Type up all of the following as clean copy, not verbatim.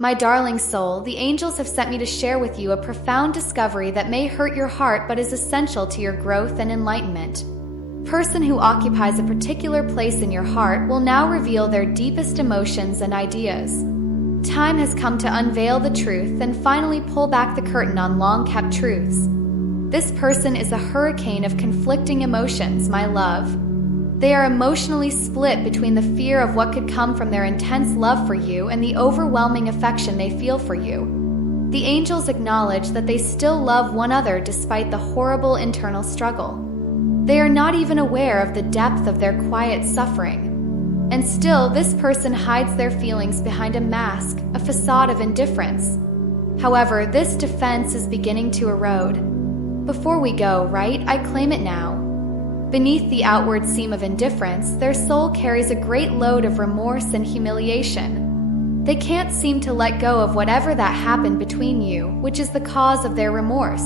My darling soul, the angels have sent me to share with you a profound discovery that may hurt your heart but is essential to your growth and enlightenment. The person who occupies a particular place in your heart will now reveal their deepest emotions and ideas. Time has come to unveil the truth and finally pull back the curtain on long-kept truths. This person is a hurricane of conflicting emotions, my love. They are emotionally split between the fear of what could come from their intense love for you and the overwhelming affection they feel for you. The angels acknowledge that they still love one another despite the horrible internal struggle. They are not even aware of the depth of their quiet suffering. And still, this person hides their feelings behind a mask, a facade of indifference. However, this defense is beginning to erode. Before we go, right, I claim it now. Beneath the outward seam of indifference, their soul carries a great load of remorse and humiliation. They can't seem to let go of whatever that happened between you, which is the cause of their remorse.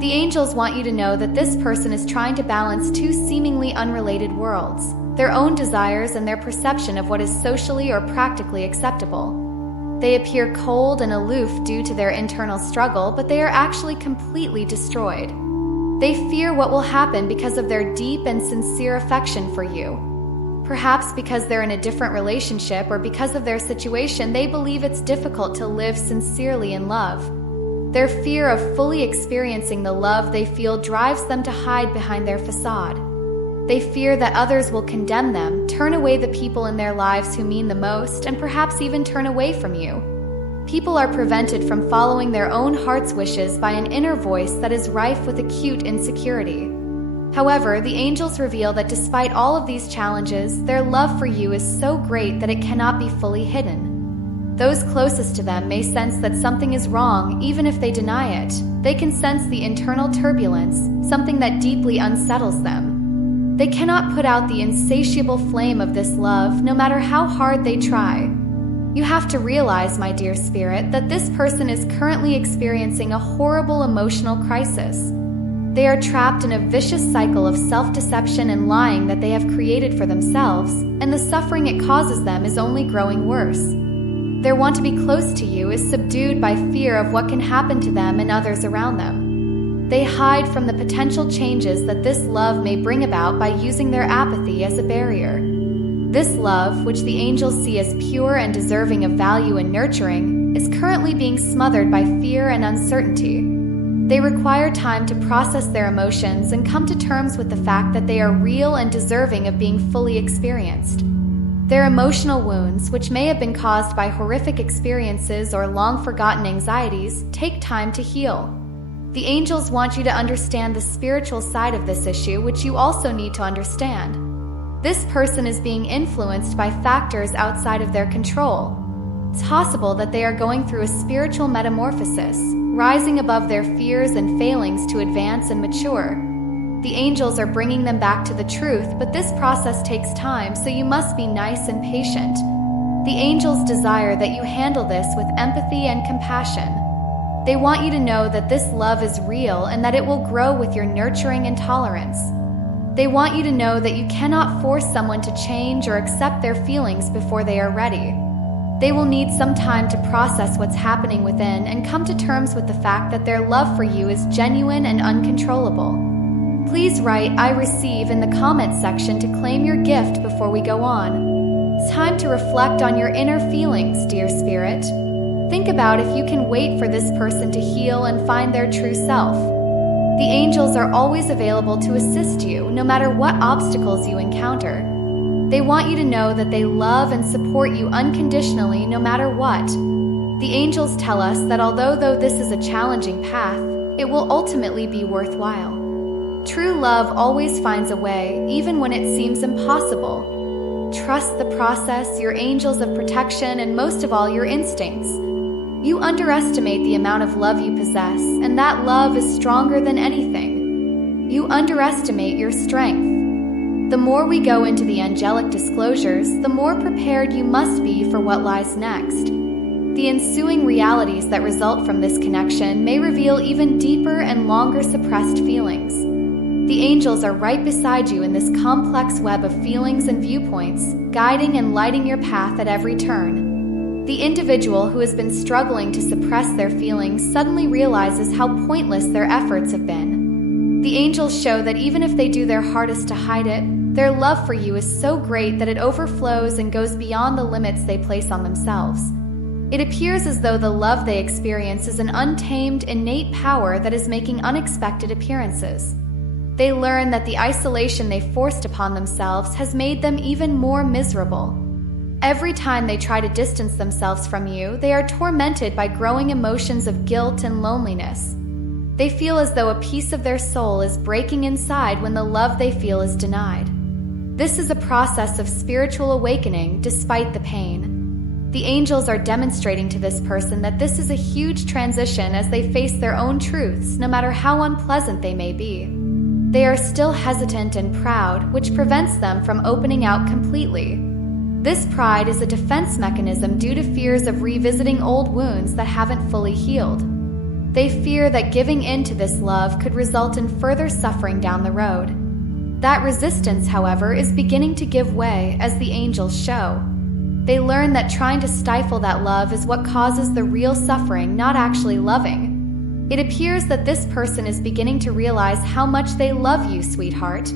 The angels want you to know that this person is trying to balance two seemingly unrelated worlds, their own desires and their perception of what is socially or practically acceptable. They appear cold and aloof due to their internal struggle, but they are actually completely destroyed. They fear what will happen because of their deep and sincere affection for you. Perhaps because they're in a different relationship or because of their situation, they believe it's difficult to live sincerely in love. Their fear of fully experiencing the love they feel drives them to hide behind their facade. They fear that others will condemn them, turn away the people in their lives who mean the most, and perhaps even turn away from you. People are prevented from following their own heart's wishes by an inner voice that is rife with acute insecurity. However, the angels reveal that despite all of these challenges, their love for you is so great that it cannot be fully hidden. Those closest to them may sense that something is wrong even if they deny it. They can sense the internal turbulence, something that deeply unsettles them. They cannot put out the insatiable flame of this love, no matter how hard they try. You have to realize, my dear spirit, that this person is currently experiencing a horrible emotional crisis. They are trapped in a vicious cycle of self-deception and lying that they have created for themselves, and the suffering it causes them is only growing worse. Their want to be close to you is subdued by fear of what can happen to them and others around them. They hide from the potential changes that this love may bring about by using their apathy as a barrier. This love, which the angels see as pure and deserving of value and nurturing, is currently being smothered by fear and uncertainty. They require time to process their emotions and come to terms with the fact that they are real and deserving of being fully experienced. Their emotional wounds, which may have been caused by horrific experiences or long-forgotten anxieties, take time to heal. The angels want you to understand the spiritual side of this issue, which you also need to understand. This person is being influenced by factors outside of their control. It's possible that they are going through a spiritual metamorphosis, rising above their fears and failings to advance and mature. The angels are bringing them back to the truth, but this process takes time, so you must be nice and patient. The angels desire that you handle this with empathy and compassion. They want you to know that this love is real and that it will grow with your nurturing and tolerance. They want you to know that you cannot force someone to change or accept their feelings before they are ready. They will need some time to process what's happening within and come to terms with the fact that their love for you is genuine and uncontrollable. Please write "I receive" in the comments section to claim your gift before we go on. It's time to reflect on your inner feelings, dear spirit. Think about if you can wait for this person to heal and find their true self. The angels are always available to assist you, no matter what obstacles you encounter. They want you to know that they love and support you unconditionally, no matter what. The angels tell us that although this is a challenging path, it will ultimately be worthwhile. True love always finds a way, even when it seems impossible. Trust the process, your angels of protection, and most of all, your instincts. You underestimate the amount of love you possess, and that love is stronger than anything. You underestimate your strength. The more we go into the angelic disclosures, the more prepared you must be for what lies next. The ensuing realities that result from this connection may reveal even deeper and longer suppressed feelings. The angels are right beside you in this complex web of feelings and viewpoints, guiding and lighting your path at every turn. The individual who has been struggling to suppress their feelings suddenly realizes how pointless their efforts have been. The angels show that even if they do their hardest to hide it, their love for you is so great that it overflows and goes beyond the limits they place on themselves. It appears as though the love they experience is an untamed, innate power that is making unexpected appearances. They learn that the isolation they forced upon themselves has made them even more miserable. Every time they try to distance themselves from you, they are tormented by growing emotions of guilt and loneliness. They feel as though a piece of their soul is breaking inside when the love they feel is denied. This is a process of spiritual awakening despite the pain. The angels are demonstrating to this person that this is a huge transition as they face their own truths, no matter how unpleasant they may be. They are still hesitant and proud, which prevents them from opening out completely. This pride is a defense mechanism due to fears of revisiting old wounds that haven't fully healed. They fear that giving in to this love could result in further suffering down the road. That resistance, however, is beginning to give way as the angels show. They learn that trying to stifle that love is what causes the real suffering, not actually loving. It appears that this person is beginning to realize how much they love you, sweetheart.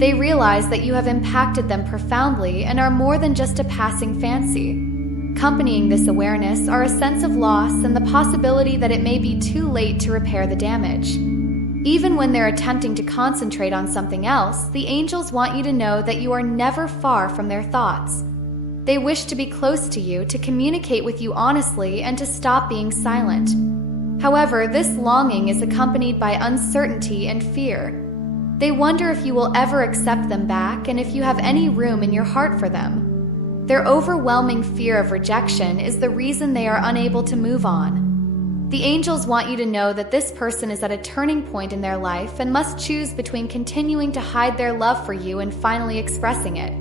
They realize that you have impacted them profoundly and are more than just a passing fancy. Accompanying this awareness are a sense of loss and the possibility that it may be too late to repair the damage. Even when they're attempting to concentrate on something else, the angels want you to know that you are never far from their thoughts. They wish to be close to you, to communicate with you honestly, and to stop being silent. However, this longing is accompanied by uncertainty and fear. They wonder if you will ever accept them back and if you have any room in your heart for them. Their overwhelming fear of rejection is the reason they are unable to move on. The angels want you to know that this person is at a turning point in their life and must choose between continuing to hide their love for you and finally expressing it.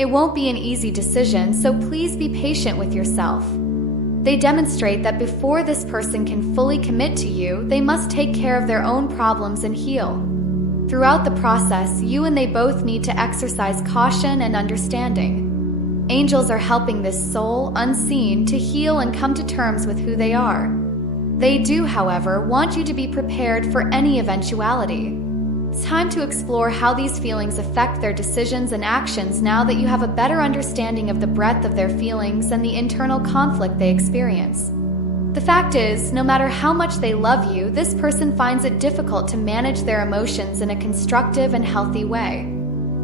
It won't be an easy decision, so please be patient with yourself. They demonstrate that before this person can fully commit to you, they must take care of their own problems and heal. Throughout the process, you and they both need to exercise caution and understanding. Angels are helping this soul, unseen, to heal and come to terms with who they are. They do, however, want you to be prepared for any eventuality. It's time to explore how these feelings affect their decisions and actions now that you have a better understanding of the breadth of their feelings and the internal conflict they experience. The fact is, no matter how much they love you, this person finds it difficult to manage their emotions in a constructive and healthy way.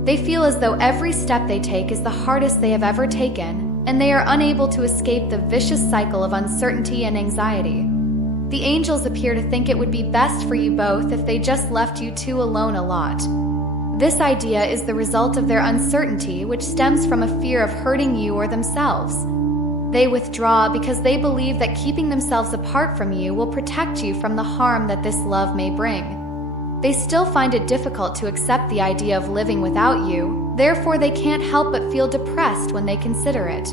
They feel as though every step they take is the hardest they have ever taken, and they are unable to escape the vicious cycle of uncertainty and anxiety. The angels appear to think it would be best for you both if they just left you two alone a lot. This idea is the result of their uncertainty, which stems from a fear of hurting you or themselves. They withdraw because they believe that keeping themselves apart from you will protect you from the harm that this love may bring. They still find it difficult to accept the idea of living without you, therefore they can't help but feel depressed when they consider it.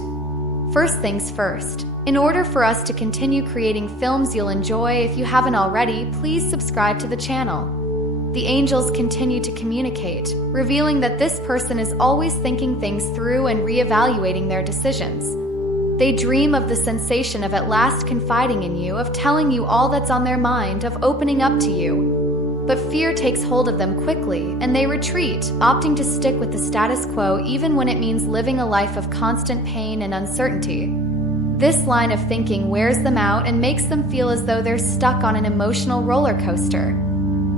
First things first. In order for us to continue creating films you'll enjoy, if you haven't already, please subscribe to the channel. The angels continue to communicate, revealing that this person is always thinking things through and reevaluating their decisions. They dream of the sensation of at last confiding in you, of telling you all that's on their mind, of opening up to you. But fear takes hold of them quickly, and they retreat, opting to stick with the status quo even when it means living a life of constant pain and uncertainty. This line of thinking wears them out and makes them feel as though they're stuck on an emotional roller coaster.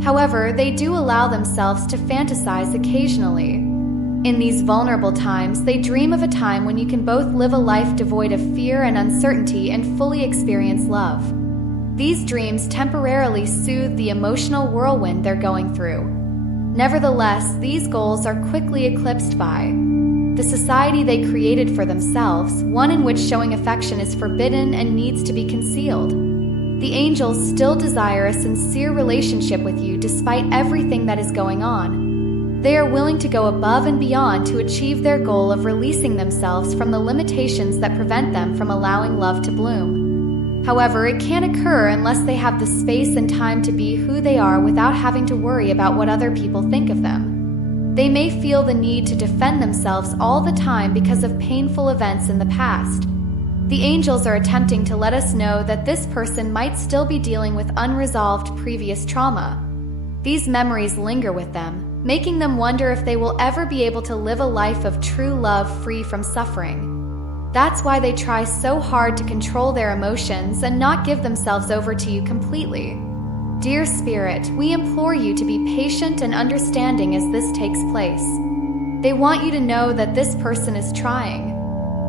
However, they do allow themselves to fantasize occasionally. In these vulnerable times, they dream of a time when you can both live a life devoid of fear and uncertainty and fully experience love. These dreams temporarily soothe the emotional whirlwind they're going through. Nevertheless, these goals are quickly eclipsed by the society they created for themselves, one in which showing affection is forbidden and needs to be concealed. The angels still desire a sincere relationship with you despite everything that is going on. They are willing to go above and beyond to achieve their goal of releasing themselves from the limitations that prevent them from allowing love to bloom. However, it can't occur unless they have the space and time to be who they are without having to worry about what other people think of them. They may feel the need to defend themselves all the time because of painful events in the past. The angels are attempting to let us know that this person might still be dealing with unresolved previous trauma. These memories linger with them, making them wonder if they will ever be able to live a life of true love free from suffering. That's why they try so hard to control their emotions and not give themselves over to you completely. Dear Spirit, we implore you to be patient and understanding as this takes place. They want you to know that this person is trying.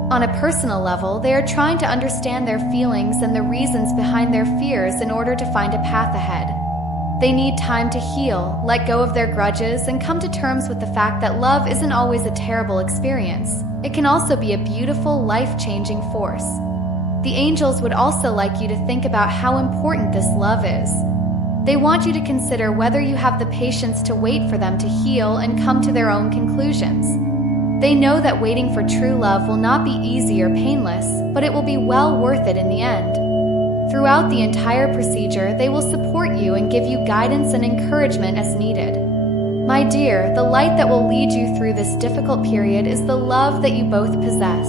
On a personal level, they are trying to understand their feelings and the reasons behind their fears in order to find a path ahead. They need time to heal, let go of their grudges, and come to terms with the fact that love isn't always a terrible experience. It can also be a beautiful, life-changing force. The angels would also like you to think about how important this love is. They want you to consider whether you have the patience to wait for them to heal and come to their own conclusions. They know that waiting for true love will not be easy or painless, but it will be well worth it in the end. Throughout the entire procedure, they will support you and give you guidance and encouragement as needed. My dear, the light that will lead you through this difficult period is the love that you both possess.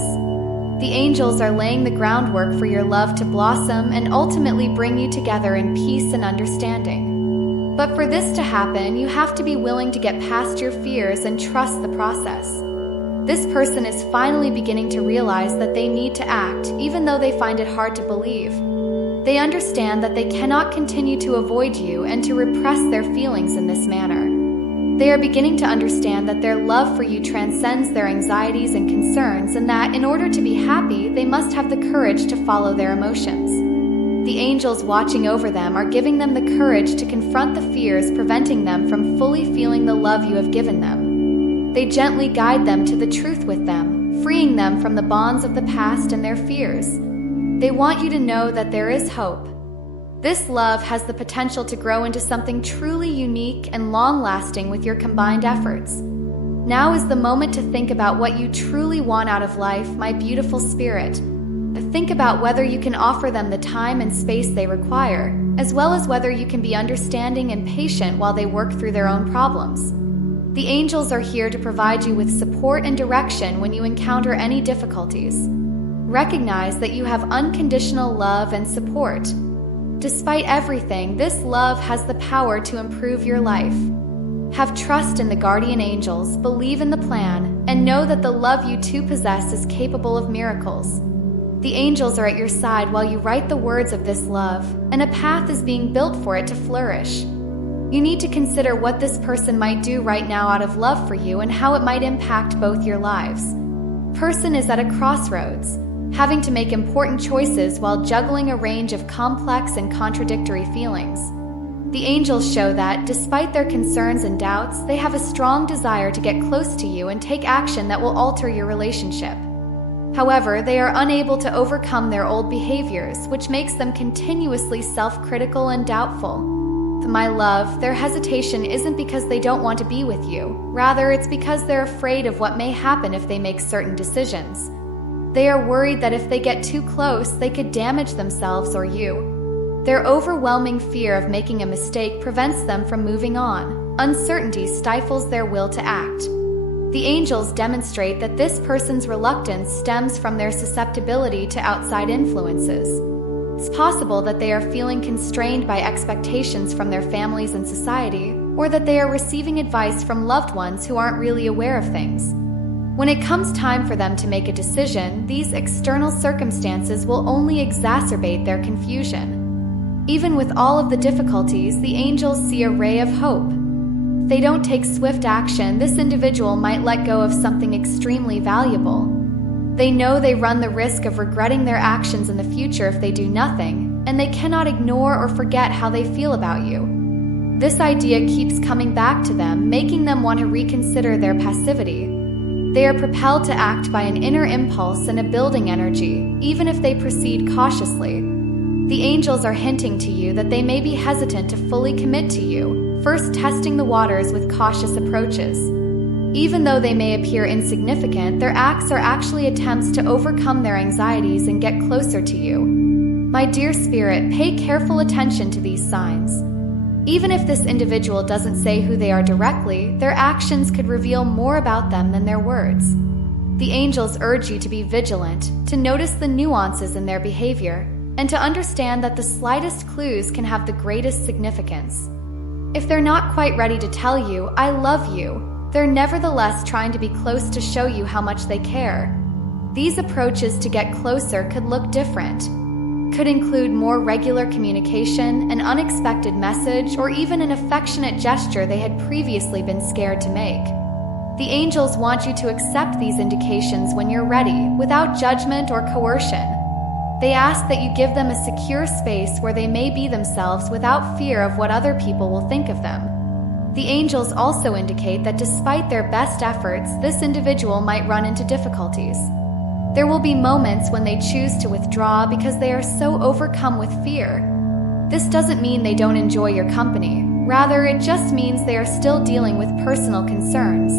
The angels are laying the groundwork for your love to blossom and ultimately bring you together in peace and understanding. But for this to happen, you have to be willing to get past your fears and trust the process. This person is finally beginning to realize that they need to act, even though they find it hard to believe. They understand that they cannot continue to avoid you and to repress their feelings in this manner. They are beginning to understand that their love for you transcends their anxieties and concerns, and that in order to be happy, they must have the courage to follow their emotions. The angels watching over them are giving them the courage to confront the fears preventing them from fully feeling the love you have given them. They gently guide them to the truth with them, freeing them from the bonds of the past and their fears. They want you to know that there is hope. This love has the potential to grow into something truly unique and long-lasting with your combined efforts. Now is the moment to think about what you truly want out of life, my beautiful spirit. Think about whether you can offer them the time and space they require, as well as whether you can be understanding and patient while they work through their own problems. The angels are here to provide you with support and direction when you encounter any difficulties. Recognize that you have unconditional love and support. Despite everything, this love has the power to improve your life. Have trust in the guardian angels, believe in the plan, and know that the love you two possess is capable of miracles. The angels are at your side while you write the words of this love, and a path is being built for it to flourish. You need to consider what this person might do right now out of love for you and how it might impact both your lives. Person is at a crossroads, having to make important choices while juggling a range of complex and contradictory feelings. The angels show that, despite their concerns and doubts, they have a strong desire to get close to you and take action that will alter your relationship. However, they are unable to overcome their old behaviors, which makes them continuously self-critical and doubtful. My love, their hesitation isn't because they don't want to be with you. Rather, it's because they're afraid of what may happen if they make certain decisions. They are worried that if they get too close, they could damage themselves or you. Their overwhelming fear of making a mistake prevents them from moving on. Uncertainty stifles their will to act. The angels demonstrate that this person's reluctance stems from their susceptibility to outside influences. It's possible that they are feeling constrained by expectations from their families and society, or that they are receiving advice from loved ones who aren't really aware of things. When it comes time for them to make a decision, these external circumstances will only exacerbate their confusion. Even with all of the difficulties, the angels see a ray of hope. If they don't take swift action, this individual might let go of something extremely valuable. They know they run the risk of regretting their actions in the future if they do nothing, and they cannot ignore or forget how they feel about you. This idea keeps coming back to them, making them want to reconsider their passivity. They are propelled to act by an inner impulse and a building energy, even if they proceed cautiously. The angels are hinting to you that they may be hesitant to fully commit to you, first testing the waters with cautious approaches. Even though they may appear insignificant, their acts are actually attempts to overcome their anxieties and get closer to you. My dear spirit, pay careful attention to these signs. Even if this individual doesn't say who they are directly, their actions could reveal more about them than their words. The angels urge you to be vigilant, to notice the nuances in their behavior, and to understand that the slightest clues can have the greatest significance. If they're not quite ready to tell you, "I love you," they're nevertheless trying to be close to show you how much they care. These approaches to get closer could look different. Could include more regular communication, an unexpected message, or even an affectionate gesture they had previously been scared to make. The angels want you to accept these indications when you're ready, without judgment or coercion. They ask that you give them a secure space where they may be themselves without fear of what other people will think of them. The angels also indicate that despite their best efforts, this individual might run into difficulties. There will be moments when they choose to withdraw because they are so overcome with fear. This doesn't mean they don't enjoy your company. Rather, it just means they are still dealing with personal concerns.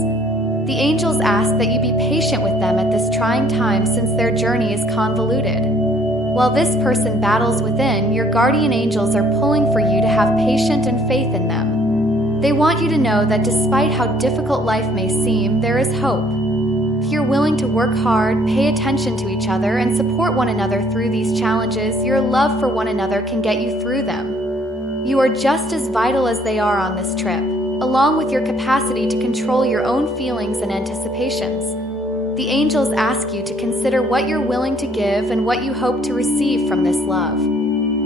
The angels ask that you be patient with them at this trying time since their journey is convoluted. While this person battles within, your guardian angels are pulling for you to have patience and faith in them. They want you to know that despite how difficult life may seem, there is hope. If you're willing to work hard, pay attention to each other, and support one another through these challenges, your love for one another can get you through them. You are just as vital as they are on this trip, along with your capacity to control your own feelings and anticipations. The angels ask you to consider what you're willing to give and what you hope to receive from this love.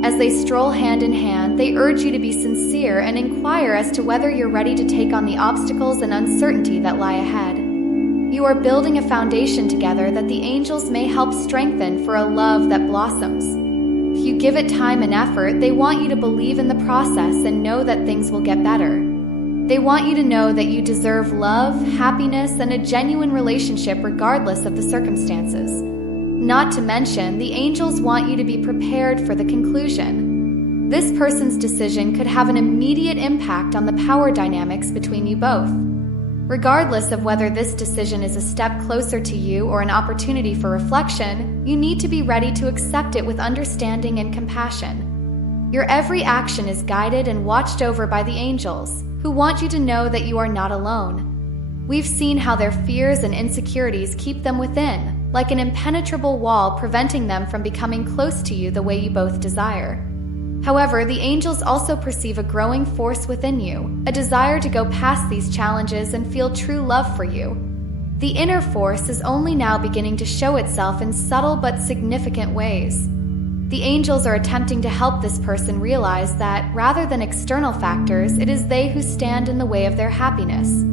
As they stroll hand in hand, they urge you to be sincere and inquire as to whether you're ready to take on the obstacles and uncertainty that lie ahead. You are building a foundation together that the angels may help strengthen for a love that blossoms. If you give it time and effort, they want you to believe in the process and know that things will get better. They want you to know that you deserve love, happiness, and a genuine relationship regardless of the circumstances. Not to mention, the angels want you to be prepared for the conclusion. This person's decision could have an immediate impact on the power dynamics between you both. Regardless of whether this decision is a step closer to you or an opportunity for reflection, you need to be ready to accept it with understanding and compassion. Your every action is guided and watched over by the angels, who want you to know that you are not alone. We've seen how their fears and insecurities keep them within, like an impenetrable wall preventing them from becoming close to you the way you both desire. However, the angels also perceive a growing force within you, a desire to go past these challenges and feel true love for you. The inner force is only now beginning to show itself in subtle but significant ways. The angels are attempting to help this person realize that, rather than external factors, it is they who stand in the way of their happiness.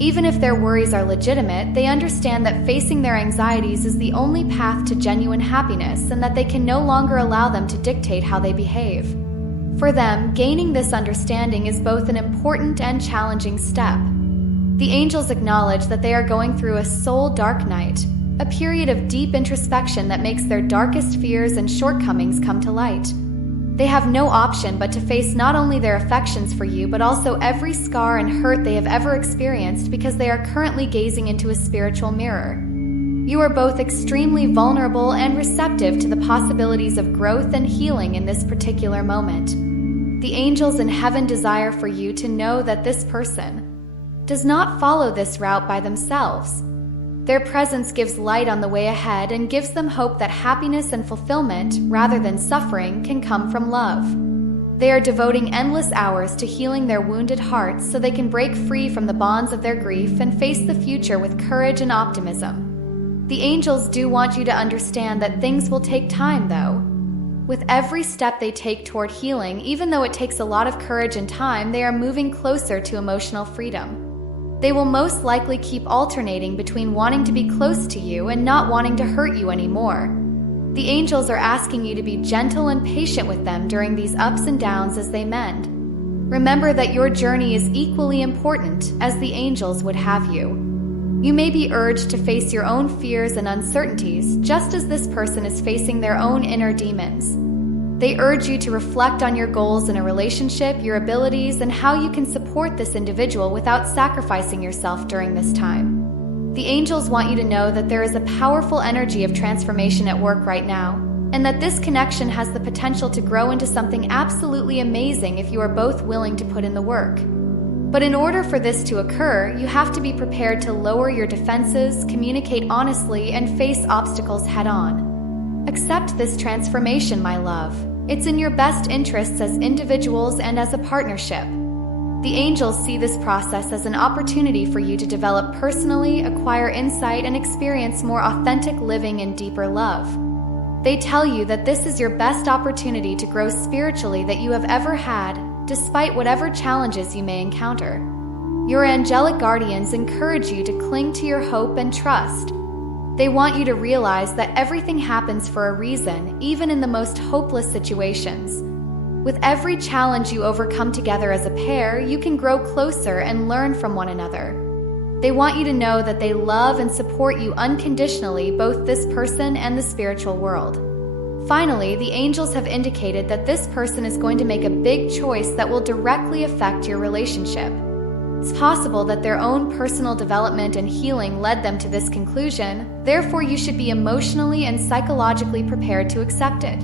Even if their worries are legitimate, they understand that facing their anxieties is the only path to genuine happiness and that they can no longer allow them to dictate how they behave. For them, gaining this understanding is both an important and challenging step. The angels acknowledge that they are going through a soul dark night, a period of deep introspection that makes their darkest fears and shortcomings come to light. They have no option but to face not only their affections for you, but also every scar and hurt they have ever experienced because they are currently gazing into a spiritual mirror. You are both extremely vulnerable and receptive to the possibilities of growth and healing in this particular moment. The angels in heaven desire for you to know that this person does not follow this route by themselves. Their presence gives light on the way ahead and gives them hope that happiness and fulfillment, rather than suffering, can come from love. They are devoting endless hours to healing their wounded hearts so they can break free from the bonds of their grief and face the future with courage and optimism. The angels do want you to understand that things will take time, though. With every step they take toward healing, even though it takes a lot of courage and time, they are moving closer to emotional freedom. They will most likely keep alternating between wanting to be close to you and not wanting to hurt you anymore. The angels are asking you to be gentle and patient with them during these ups and downs as they mend. Remember that your journey is equally important as the angels would have you. You may be urged to face your own fears and uncertainties just as this person is facing their own inner demons. They urge you to reflect on your goals in a relationship, your abilities, and how you can support this individual without sacrificing yourself during this time. The angels want you to know that there is a powerful energy of transformation at work right now, and that this connection has the potential to grow into something absolutely amazing if you are both willing to put in the work. But in order for this to occur, you have to be prepared to lower your defenses, communicate honestly, and face obstacles head-on. Accept this transformation, my love. It's in your best interests as individuals and as a partnership. The angels see this process as an opportunity for you to develop personally, acquire insight, and experience more authentic living and deeper love. They tell you that this is your best opportunity to grow spiritually that you have ever had, despite whatever challenges you may encounter. Your angelic guardians encourage you to cling to your hope and trust. They want you to realize that everything happens for a reason, even in the most hopeless situations. With every challenge you overcome together as a pair, you can grow closer and learn from one another. They want you to know that they love and support you unconditionally, both this person and the spiritual world. Finally, the angels have indicated that this person is going to make a big choice that will directly affect your relationship. It's possible that their own personal development and healing led them to this conclusion, therefore you should be emotionally and psychologically prepared to accept it.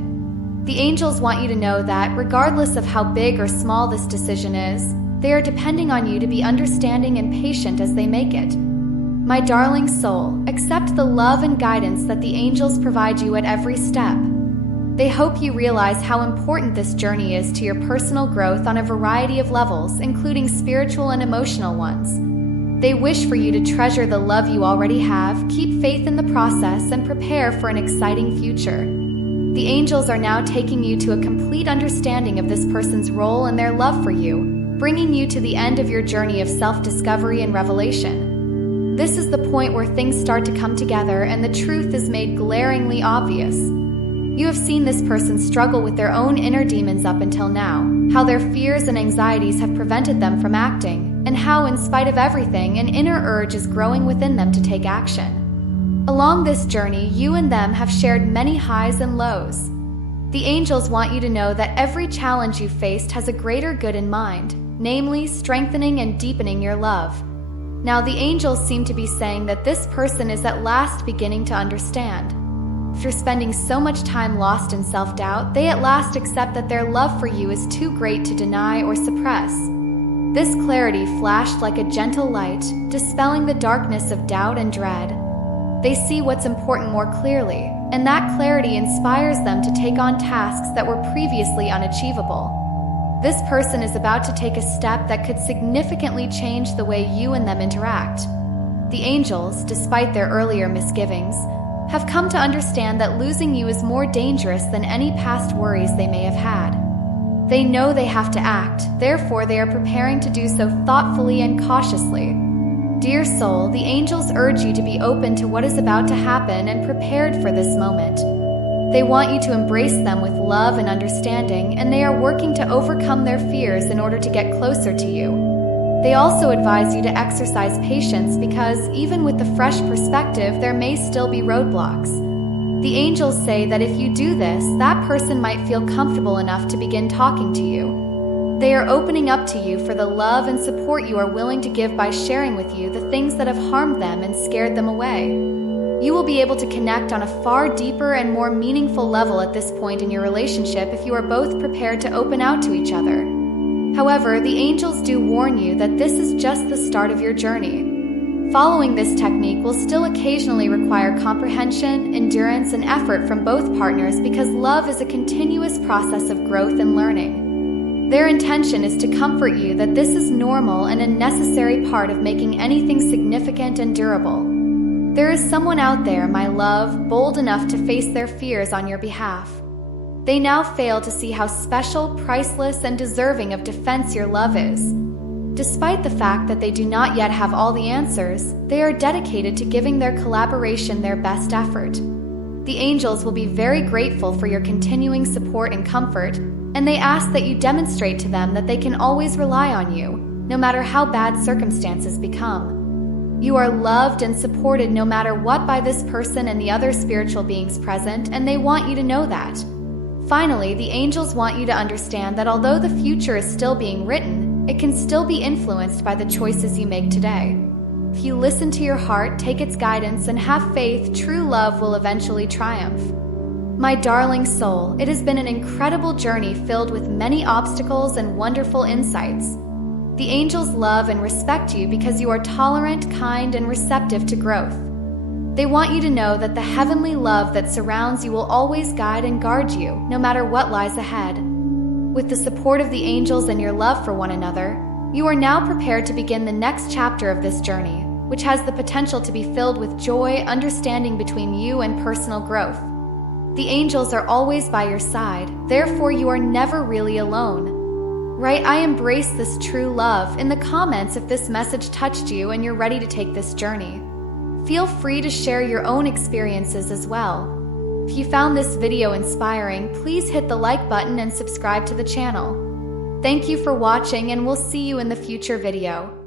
The angels want you to know that, regardless of how big or small this decision is, they are depending on you to be understanding and patient as they make it. My darling soul, accept the love and guidance that the angels provide you at every step. They hope you realize how important this journey is to your personal growth on a variety of levels, including spiritual and emotional ones. They wish for you to treasure the love you already have, keep faith in the process, and prepare for an exciting future. The angels are now taking you to a complete understanding of this person's role and their love for you, bringing you to the end of your journey of self-discovery and revelation. This is the point where things start to come together and the truth is made glaringly obvious. You have seen this person struggle with their own inner demons up until now, how their fears and anxieties have prevented them from acting, and how, in spite of everything, an inner urge is growing within them to take action. Along this journey, you and them have shared many highs and lows. The angels want you to know that every challenge you faced has a greater good in mind, namely strengthening and deepening your love. Now, the angels seem to be saying that this person is at last beginning to understand. After spending so much time lost in self-doubt, they at last accept that their love for you is too great to deny or suppress. This clarity flashed like a gentle light, dispelling the darkness of doubt and dread. They see what's important more clearly, and that clarity inspires them to take on tasks that were previously unachievable. This person is about to take a step that could significantly change the way you and them interact. The angels, despite their earlier misgivings, have come to understand that losing you is more dangerous than any past worries they may have had. They know they have to act, therefore they are preparing to do so thoughtfully and cautiously. Dear soul, the angels urge you to be open to what is about to happen and prepared for this moment. They want you to embrace them with love and understanding, and they are working to overcome their fears in order to get closer to you. They also advise you to exercise patience because, even with the fresh perspective, there may still be roadblocks. The angels say that if you do this, that person might feel comfortable enough to begin talking to you. They are opening up to you for the love and support you are willing to give by sharing with you the things that have harmed them and scared them away. You will be able to connect on a far deeper and more meaningful level at this point in your relationship if you are both prepared to open out to each other. However, the angels do warn you that this is just the start of your journey. Following this technique will still occasionally require comprehension, endurance, and effort from both partners because love is a continuous process of growth and learning. Their intention is to comfort you that this is normal and a necessary part of making anything significant and durable. There is someone out there, my love, bold enough to face their fears on your behalf. They now fail to see how special, priceless, and deserving of defense your love is. Despite the fact that they do not yet have all the answers, they are dedicated to giving their collaboration their best effort. The angels will be very grateful for your continuing support and comfort, and they ask that you demonstrate to them that they can always rely on you, no matter how bad circumstances become. You are loved and supported no matter what by this person and the other spiritual beings present, and they want you to know that. Finally, the angels want you to understand that although the future is still being written, it can still be influenced by the choices you make today. If you listen to your heart, take its guidance, and have faith, true love will eventually triumph. My darling soul, it has been an incredible journey filled with many obstacles and wonderful insights. The angels love and respect you because you are tolerant, kind, and receptive to growth. They want you to know that the heavenly love that surrounds you will always guide and guard you, no matter what lies ahead. With the support of the angels and your love for one another, you are now prepared to begin the next chapter of this journey, which has the potential to be filled with joy, understanding between you, and personal growth. The angels are always by your side, therefore you are never really alone. Right? I embrace this true love. In the comments if this message touched you and you're ready to take this journey. Feel free to share your own experiences as well. If you found this video inspiring, please hit the like button and subscribe to the channel. Thank you for watching, and we'll see you in the future video.